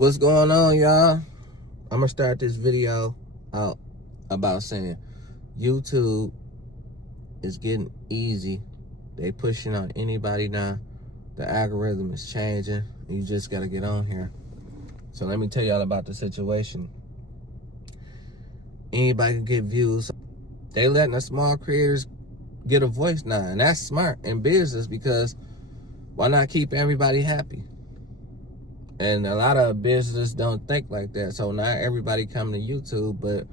What's going on, y'all? I'm gonna start this video out about saying YouTube is getting easy. They pushing on anybody now. The algorithm is changing. You just gotta get on here. So let me tell y'all about the situation. Anybody can get views. They letting the small creators get a voice now, and that's smart in business because why not keep everybody happy? And a lot of businesses don't think like that. So not everybody coming to YouTube, but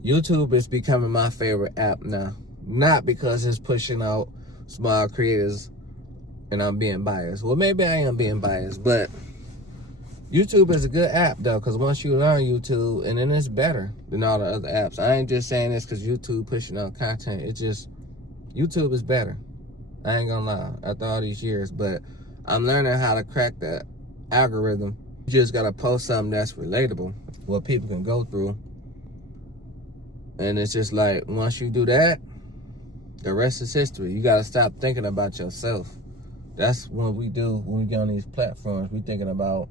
YouTube is becoming my favorite app now. Not because it's pushing out small creators and I'm being biased. Well, maybe I am being biased, but YouTube is a good app though, because once you learn YouTube, and then it's better than all the other apps. I ain't just saying this because YouTube pushing out content. It's just, YouTube is better. I ain't gonna lie, after all these years, but I'm learning how to crack that algorithm. You just gotta post something that's relatable, what people can go through. And it's just like, once you do that, the rest is history. You gotta stop thinking about yourself. That's what we do when we get on these platforms. We thinking about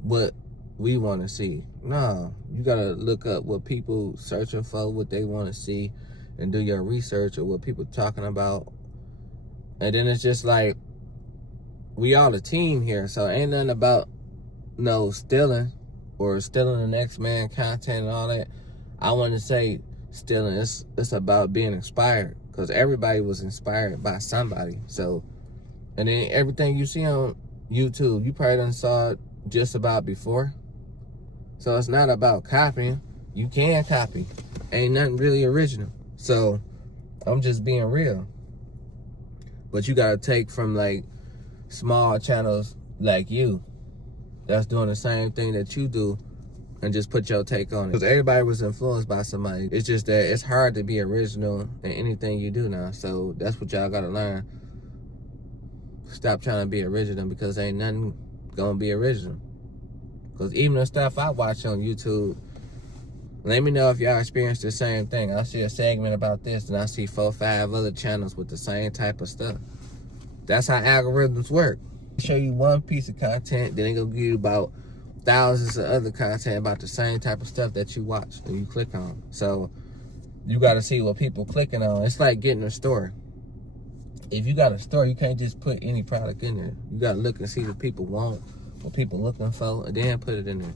what we want to see. No, you gotta look up what people searching for, what they want to see, and do your research or what people talking about. And then it's just like, we all a team here, so ain't nothing about no stealing or stealing the next man content and all that. I want to say stealing, it's about being inspired, because everybody was inspired by somebody. So, and then everything you see on YouTube, you probably done saw it just about before. So it's not about copying. You can copy. Ain't nothing really original. So I'm just being real. But you gotta take from like small channels like you that's doing the same thing that you do and just put your take on it. Because everybody was influenced by somebody. It's just that it's hard to be original in anything you do now. So that's what y'all gotta learn. Stop trying to be original, because ain't nothing gonna be original. Because even the stuff I watch on YouTube, let me know if y'all experience the same thing. I see a segment about this and I see 4 or 5 other channels with the same type of stuff. That's how algorithms work. Show you one piece of content, then they gonna give you about thousands of other content about the same type of stuff that you watch and you click on. So you gotta see what people clicking on. It's like getting a store. If you got a store, you can't just put any product in there. You gotta look and see what people want, what people looking for, and then put it in there.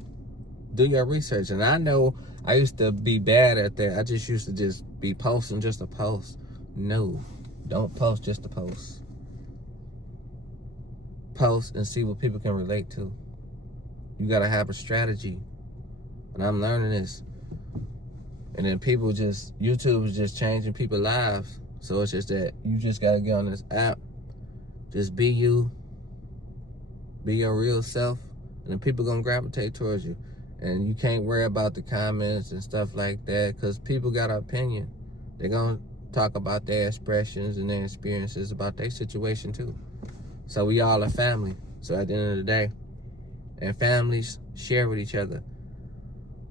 Do your research. And I know I used to be bad at that. I just used to just be posting just to post. No, don't post just to post. Post and see what people can relate to. You gotta have a strategy. And I'm learning this. And then people just, YouTube is just changing people's lives. So it's just that you just gotta get on this app. Just be you. Be your real self. And then people gonna gravitate towards you. And you can't worry about the comments and stuff like that, because people got an opinion. They're gonna talk about their expressions and their experiences about their situation too. So we all a family. So at the end of the day, and families share with each other.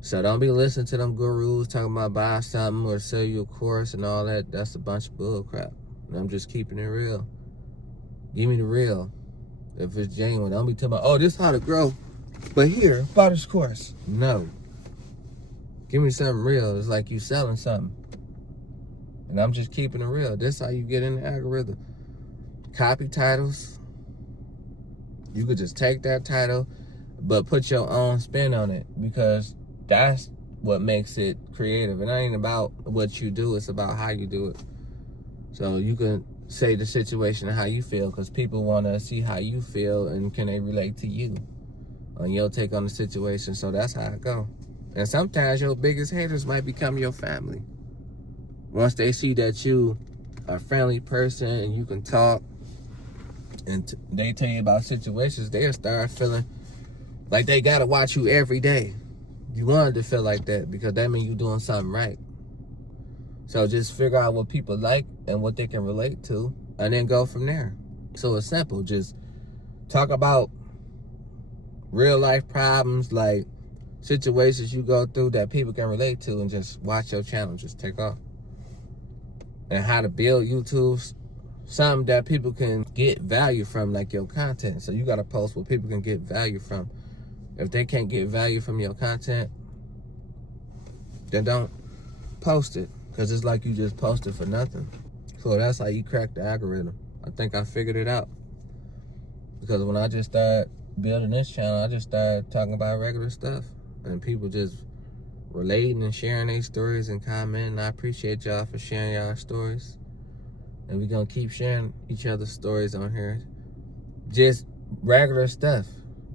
So don't be listening to them gurus talking about buy something or sell you a course and all that. That's a bunch of bull crap. And I'm just keeping it real. Give me the real. If it's genuine, don't be talking about, oh, this is how to grow. But here, buy this course. No. Give me something real. It's like you selling something. And I'm just keeping it real. This is how you get in the algorithm. Copy titles. You could just take that title, but put your own spin on it, because that's what makes it creative. It ain't about what you do, it's about how you do it. So you can say the situation and how you feel, because people want to see how you feel and can they relate to you on your take on the situation. So that's how it go. And sometimes your biggest haters might become your family. Once they see that you are a friendly person and you can talk, and they tell you about situations, they'll start feeling like they gotta watch you every day. You wanted to feel like that, because that means you're doing something right. So just figure out what people like and what they can relate to, and then go from there. So it's simple. Just talk about real life problems, like situations you go through that people can relate to, and just watch your channel just take off. And how to build YouTube, something that people can get value from, like your content. So you gotta post what people can get value from. If they can't get value from your content, then don't post it, because it's like you just posted for nothing. So that's how you crack the algorithm. I think I figured it out. Because when I just started building this channel, I just started talking about regular stuff. And people just relating and sharing their stories and commenting. I appreciate y'all for sharing y'all stories. And we're going to keep sharing each other's stories on here. Just regular stuff.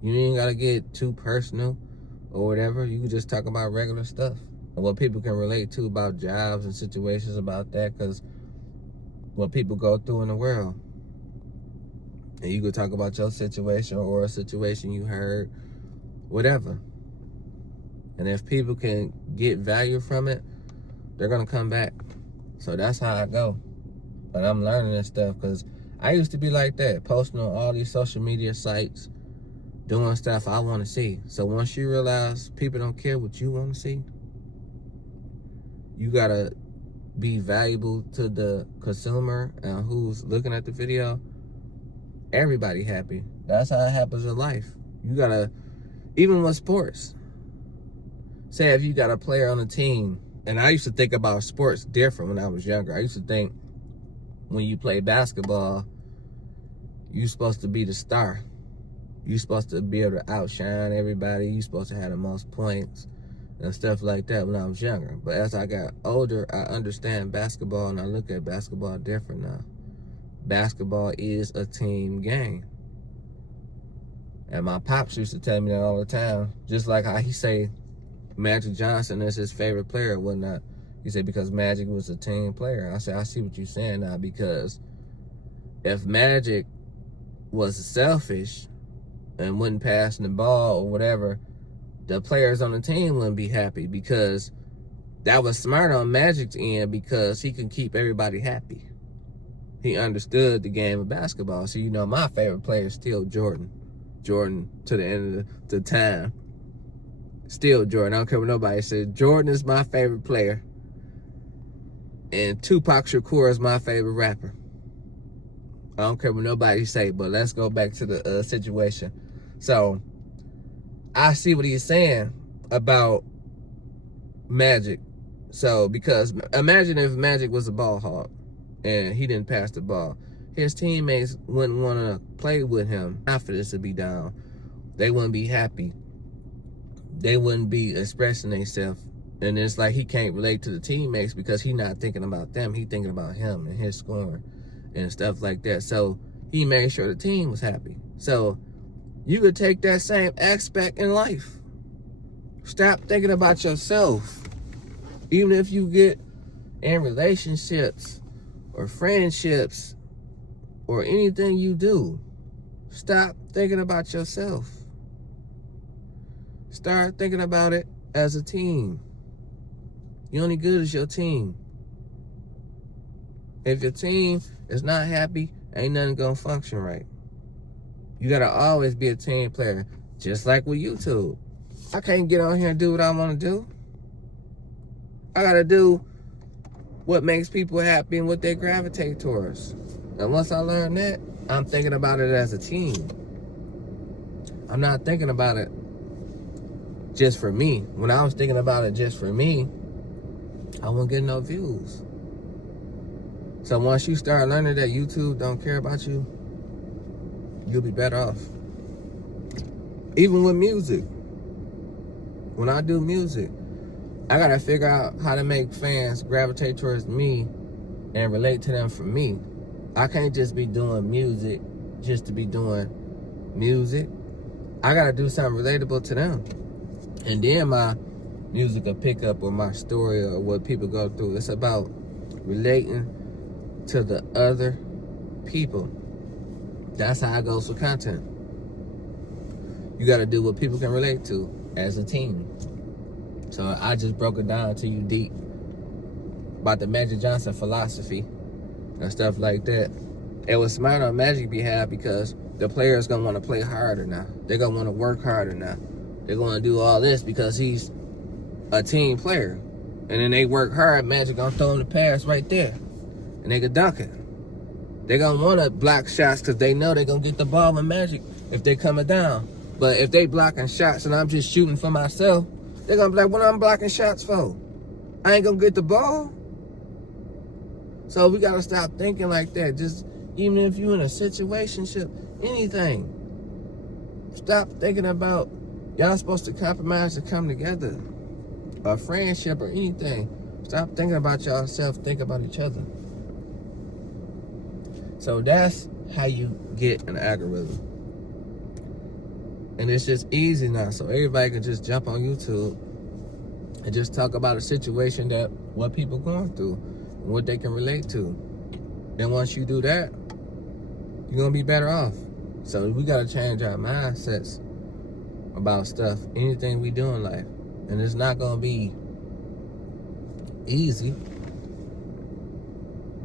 You ain't got to get too personal or whatever. You can just talk about regular stuff. And what people can relate to about jobs and situations about that. Because what people go through in the world. And you could talk about your situation or a situation you heard. Whatever. And if people can get value from it, they're going to come back. So that's how I go. But I'm learning this stuff because I used to be like that, posting on all these social media sites, doing stuff I want to see. So once you realize people don't care what you want to see, you got to be valuable to the consumer and who's looking at the video. Everybody happy. That's how it happens in life. You got to, even with sports, say if you got a player on a team, and I used to think about sports different when I was younger. I used to think when you play basketball, you're supposed to be the star. You're supposed to be able to outshine everybody. You're supposed to have the most points and stuff like that when I was younger. But as I got older, I understand basketball and I look at basketball different now. Basketball is a team game. And my pops used to tell me that all the time. Just like how he say Magic Johnson is his favorite player or whatnot. He said because Magic was a team player. I said, I see what you're saying now, because if Magic was selfish and wasn't passing the ball or whatever, the players on the team wouldn't be happy, because that was smart on Magic's end because he can keep everybody happy. He understood the game of basketball. So, you know, my favorite player is still Jordan. Jordan to the end of the time. Still Jordan. I don't care what nobody says. Jordan is my favorite player. And Tupac Shakur is my favorite rapper. I don't care what nobody say, but let's go back to the situation. So, I see what he's saying about Magic. So, because imagine if Magic was a ball hog and he didn't pass the ball. His teammates wouldn't want to play with him. Confidence would be down. They wouldn't be happy. They wouldn't be expressing themselves. And it's like he can't relate to the teammates because he's not thinking about them. He's thinking about him and his scoring and stuff like that. So he made sure the team was happy. So you could take that same aspect in life. Stop thinking about yourself. Even if you get in relationships or friendships or anything you do, stop thinking about yourself. Start thinking about it as a team. You're only good as your team. If your team is not happy, ain't nothing gonna function right. You gotta always be a team player, just like with YouTube. I can't get on here and do what I wanna do. I gotta do what makes people happy and what they gravitate towards. And once I learn that, I'm thinking about it as a team. I'm not thinking about it just for me. When I was thinking about it just for me, I won't get no views. So once you start learning that YouTube don't care about you, you'll be better off. Even with music. When I do music, I gotta figure out how to make fans gravitate towards me and relate to them for me. I can't just be doing music just to be doing music. I gotta do something relatable to them. And then my music will pick up on my story or what people go through. It's about relating to the other people. That's how it goes with content. You got to do what people can relate to as a team. So I just broke it down to you deep about the Magic Johnson philosophy and stuff like that. It was smart on Magic's behalf because the players going to want to play harder now. They're going to want to work harder now. They're going to do all this because he's a team player. And then they work hard. Magic gonna throw them the pass right there. And they can dunk it. They're gonna want to block shots because they know they're gonna get the ball with Magic if they coming down. But if they blocking shots and I'm just shooting for myself, they're gonna be like, what I'm blocking shots for? I ain't gonna get the ball. So we gotta stop thinking like that. Just even if you're in a situationship, anything. Stop thinking about y'all supposed to compromise and come together. A friendship or anything. Stop thinking about yourself, think about each other. So that's how you get an algorithm. And it's just easy now. So everybody can just jump on YouTube and just talk about a situation that what people going through and what they can relate to. Then once you do that, you're gonna be better off. So we gotta change our mindsets about stuff, anything we do in life. And it's not gonna be easy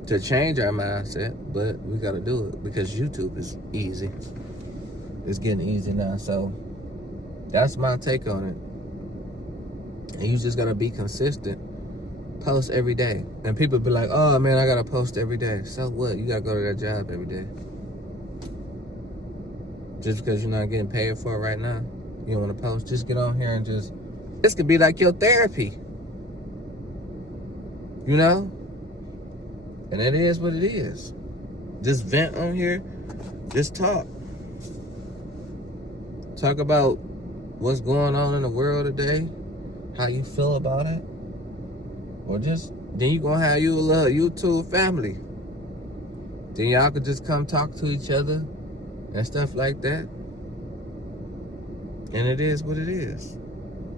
to change our mindset, but we gotta do it because YouTube is easy. It's getting easy now. So that's my take on it. And you just gotta be consistent. Post every day. And people be like, oh man, I gotta post every day. So what? You gotta go to that job every day. Just because you're not getting paid for it right now, you don't want to post. Just get on here and just, this could be like your therapy. You know? And it is what it is. Just vent on here. Just talk. Talk about what's going on in the world today. How you feel about it. Or just, then you gonna have you a little YouTube family. Then y'all could just come talk to each other and stuff like that. And it is what it is.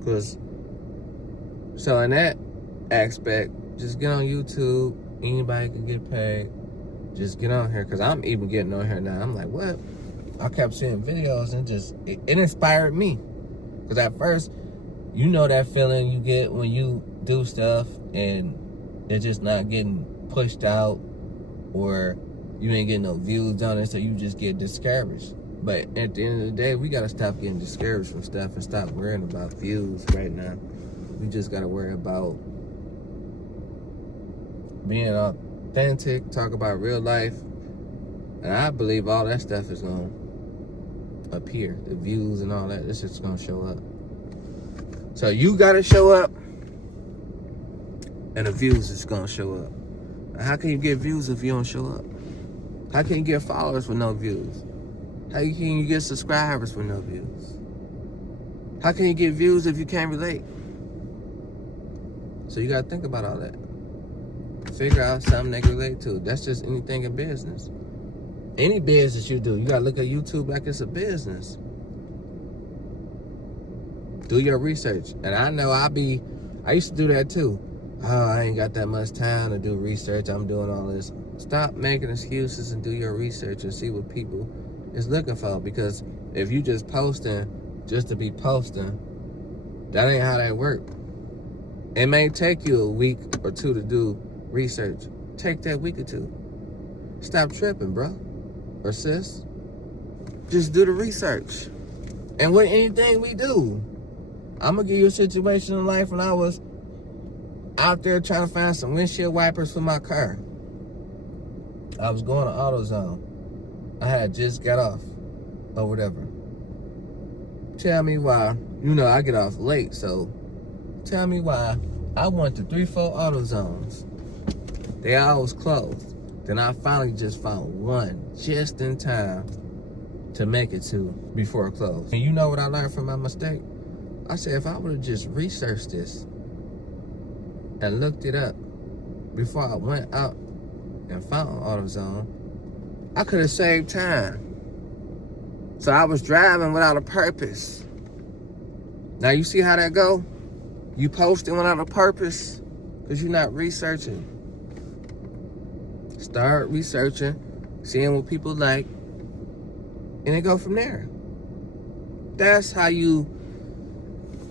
Cause, so in that aspect, just get on YouTube. Anybody can get paid. Just get on here. Cause I'm even getting on here now. I'm like, what? I kept seeing videos and just, it inspired me. Cause at first, you know that feeling you get when you do stuff and it's just not getting pushed out, or you ain't getting no views on it, so you just get discouraged. But at the end of the day, we gotta stop getting discouraged from stuff and stop worrying about views right now. We just gotta worry about being authentic, talk about real life, and I believe all that stuff is gonna appear. The views and all that, it's just gonna show up. So you gotta show up, and the views is gonna show up. How can you get views if you don't show up? How can you get followers with no views? How can you get subscribers with no views? How can you get views if you can't relate? So you gotta think about all that. Figure out something they can relate to. That's just anything in business. Any business you do, you gotta look at YouTube like it's a business. Do your research. And I know I used to do that too. Oh, I ain't got that much time to do research. I'm doing all this. Stop making excuses and do your research and see what people is looking for. Because if you just posting just to be posting, that ain't how that work. It may take you a week or two to do research. Take that week or two. Stop tripping, bro. Or sis. Just do the research. And with anything we do, I'm going to give you a situation in life when I was out there trying to find some windshield wipers for my car. I was going to AutoZone. I had just got off or whatever. Tell me why. You know, I get off late, so tell me why I went to 3-4 AutoZones. They always closed. Then I finally just found one just in time to make it to before it closed. And you know what I learned from my mistake? I said, if I would have just researched this and looked it up before I went out and found AutoZone, I could have saved time. So I was driving without a purpose. Now you see how that go? You posting without a purpose because you're not researching. Start researching, seeing what people like, and then go from there. That's how you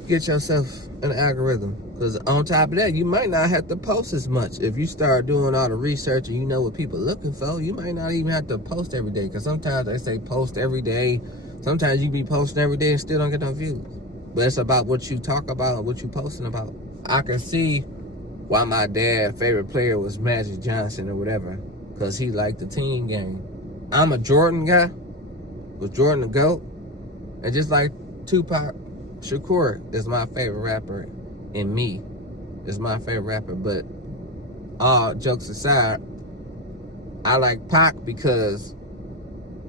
get yourself an algorithm. Because on top of that, you might not have to post as much. If you start doing all the research and you know what people are looking for, you might not even have to post every day. Because sometimes they say post every day. Sometimes you be posting every day and still don't get no views. But it's about what you talk about and what you posting about. I can see why my dad's favorite player was Magic Johnson or whatever. Because he liked the team game. I'm a Jordan guy. Was Jordan the GOAT? And just like Tupac Shakur is my favorite rapper, and me is my favorite rapper, but all jokes aside, I like Pac because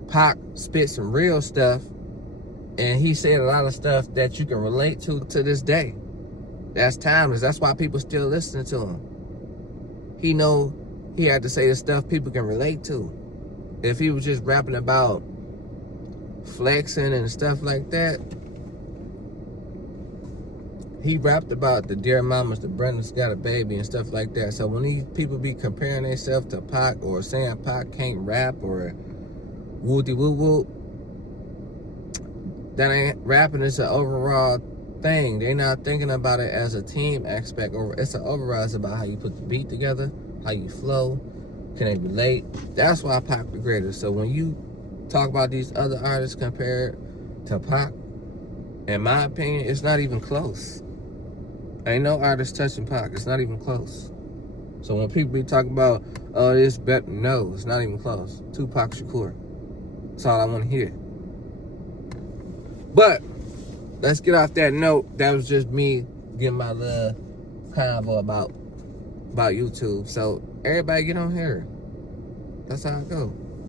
Pac spit some real stuff, and he said a lot of stuff that you can relate to this day. That's timeless. That's why people still listen to him. He know he had to say the stuff people can relate to. If he was just rapping about flexing and stuff like that, he rapped about the dear mamas, the Brenda's got a baby and stuff like that. So when these people be comparing themselves to Pac or saying Pac can't rap or woody woo woo, that ain't rapping. It's an overall thing. They're not thinking about it as a team aspect, or it's an overall. It's about how you put the beat together, how you flow, can they relate. That's why Pac the greatest. So when you talk about these other artists compared to Pac, in my opinion, it's not even close. Ain't no artist touching Pac. It's not even close. So when people be talking about, oh, this better, no, it's not even close. Tupac Shakur. That's all I want to hear. But let's get off that note. That was just me giving my little convo about YouTube. So everybody get on here. That's how I go.